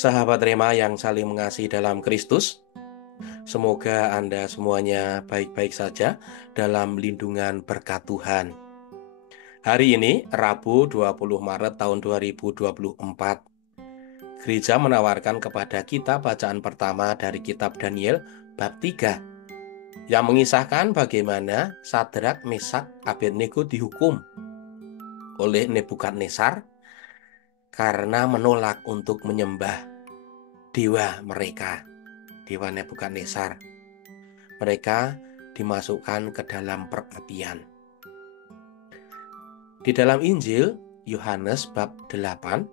Sahabat Rema yang saling mengasihi dalam Kristus, semoga Anda semuanya baik-baik saja dalam lindungan berkat Tuhan. Hari ini, Rabu 20 Maret tahun 2024, Gereja menawarkan kepada kita bacaan pertama dari kitab Daniel bab 3, yang mengisahkan bagaimana Sadrak, Mesak, Abednego dihukum oleh Nebukadnezar karena menolak untuk menyembah dewa mereka, dewa Nebukadnezar. Mereka dimasukkan ke dalam perapian. Di dalam Injil Yohanes bab 8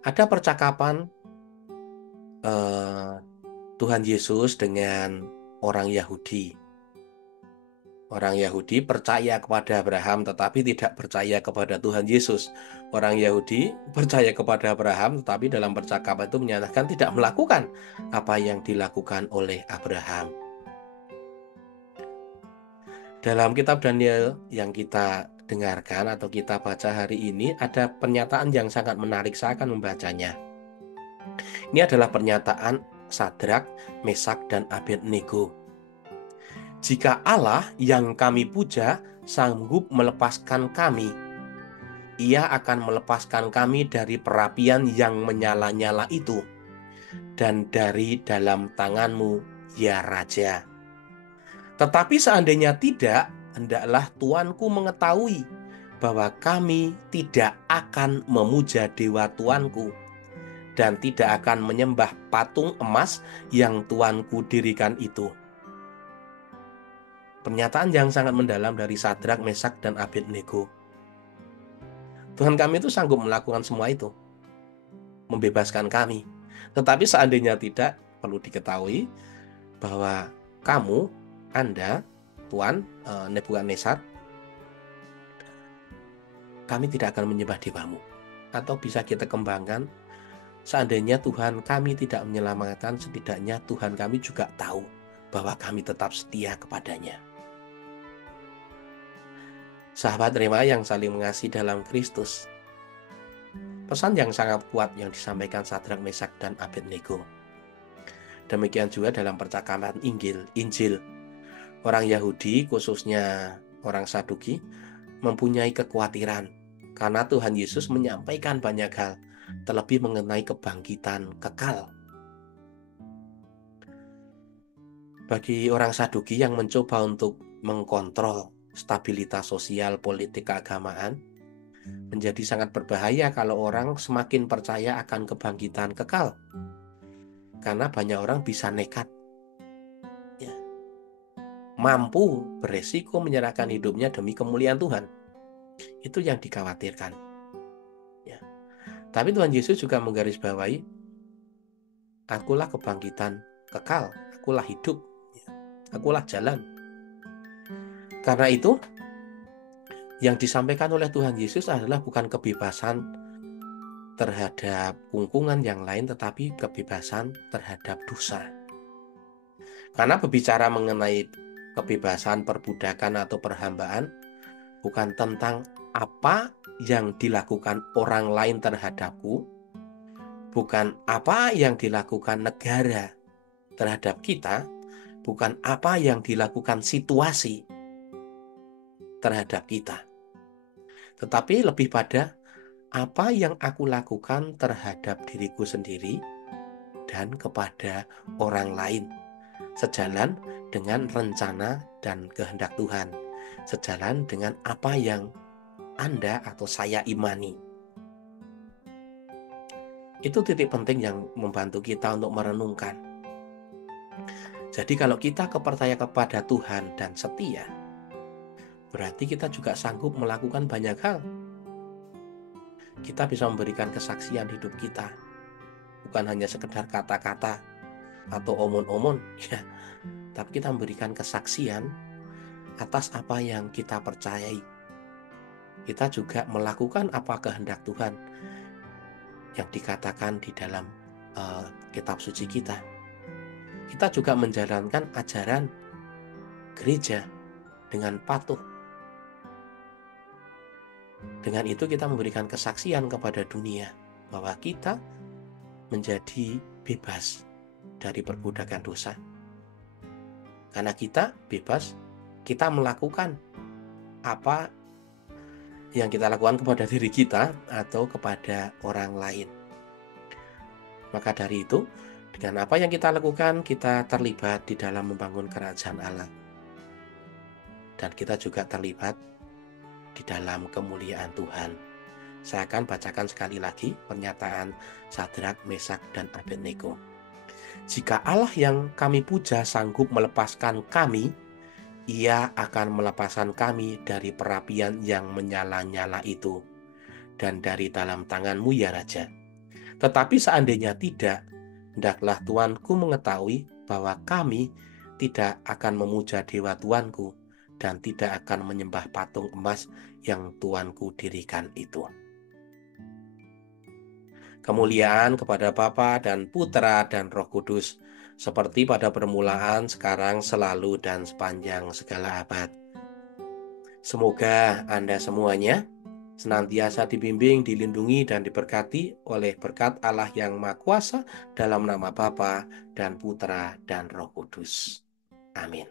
ada percakapan Tuhan Yesus dengan orang Yahudi. Orang Yahudi percaya kepada Abraham tetapi tidak percaya kepada Tuhan Yesus. Orang Yahudi percaya kepada Abraham tetapi dalam percakapan itu menyatakan tidak melakukan apa yang dilakukan oleh Abraham. Dalam kitab Daniel yang kita dengarkan atau kita baca hari ini ada pernyataan yang sangat menarik. Saya akan membacanya. Ini adalah pernyataan Sadrak, Mesak, dan Abednego. Jika Allah yang kami puja sanggup melepaskan kami, Ia akan melepaskan kami dari perapian yang menyala-nyala itu dan dari dalam tanganmu, ya Raja. Tetapi seandainya tidak, hendaklah tuanku mengetahui bahwa kami tidak akan memuja dewa tuanku dan tidak akan menyembah patung emas yang tuanku dirikan itu. Pernyataan yang sangat mendalam dari Sadrak, Mesak, dan Abednego. Tuhan kami itu sanggup melakukan semua itu, membebaskan kami. Tetapi seandainya tidak, perlu diketahui bahwa kamu, Anda, Tuan Nebukadnezar, kami tidak akan menyembah dewamu. Atau bisa kita kembangkan, seandainya Tuhan kami tidak menyelamatkan, setidaknya Tuhan kami juga tahu bahwa kami tetap setia kepadanya. Sahabat Rema yang saling mengasihi dalam Kristus, pesan yang sangat kuat yang disampaikan Sadrak, Mesak, dan Abednego. Demikian juga dalam percakapan Injil. Orang Yahudi, khususnya orang Saduki, mempunyai kekhawatiran karena Tuhan Yesus menyampaikan banyak hal, terlebih mengenai kebangkitan kekal. Bagi orang Saduki yang mencoba untuk mengkontrol stabilitas sosial, politik, keagamaan, menjadi sangat berbahaya kalau orang semakin percaya akan kebangkitan kekal. Karena banyak orang bisa nekat, ya, mampu beresiko menyerahkan hidupnya demi kemuliaan Tuhan. Itu yang dikhawatirkan. Ya. Tapi Tuhan Yesus juga menggarisbawahi, akulah kebangkitan kekal, akulah hidup, ya, akulah jalan. Karena itu, yang disampaikan oleh Tuhan Yesus adalah bukan kebebasan terhadap kungkungan yang lain, tetapi kebebasan terhadap dosa. Karena berbicara mengenai kebebasan perbudakan atau perhambaan, bukan tentang apa yang dilakukan orang lain terhadapku, bukan apa yang dilakukan negara terhadap kita, bukan apa yang dilakukan situasi terhadap kita, tetapi lebih pada apa yang aku lakukan terhadap diriku sendiri dan kepada orang lain, sejalan dengan rencana dan kehendak Tuhan, sejalan dengan apa yang Anda atau saya imani. Itu titik penting yang membantu kita untuk merenungkan. Jadi kalau kita percaya kepada Tuhan dan setia, berarti kita juga sanggup melakukan banyak hal. Kita bisa memberikan kesaksian hidup kita, bukan hanya sekedar kata-kata atau omon-omon, ya, tapi kita memberikan kesaksian atas apa yang kita percayai. Kita juga melakukan apa kehendak Tuhan yang dikatakan di dalam kitab suci kita. Kita juga menjalankan ajaran gereja dengan patuh. Dengan itu kita memberikan kesaksian kepada dunia bahwa kita menjadi bebas dari perbudakan dosa. Karena kita bebas, kita melakukan apa yang kita lakukan kepada diri kita atau kepada orang lain. Maka dari itu, dengan apa yang kita lakukan, kita terlibat di dalam membangun kerajaan Allah. Dan kita juga terlibat di dalam kemuliaan Tuhan. Saya akan bacakan sekali lagi pernyataan Sadrak, Mesak, dan Abednego. Jika Allah yang kami puja sanggup melepaskan kami, Ia akan melepaskan kami dari perapian yang menyala-nyala itu dan dari dalam tangan-Mu ya Raja. Tetapi seandainya tidak, hendaklah Tuanku mengetahui bahwa kami tidak akan memuja dewa Tuanku dan tidak akan menyembah patung emas yang Tuanku dirikan itu. Kemuliaan kepada Bapa dan Putra dan Roh Kudus, seperti pada permulaan, sekarang, selalu, dan sepanjang segala abad. Semoga Anda semuanya senantiasa dibimbing, dilindungi, dan diberkati oleh berkat Allah yang Maha Kuasa dalam nama Bapa dan Putra dan Roh Kudus. Amin.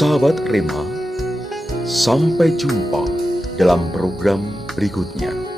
Sahabat Rema, sampai jumpa dalam program berikutnya.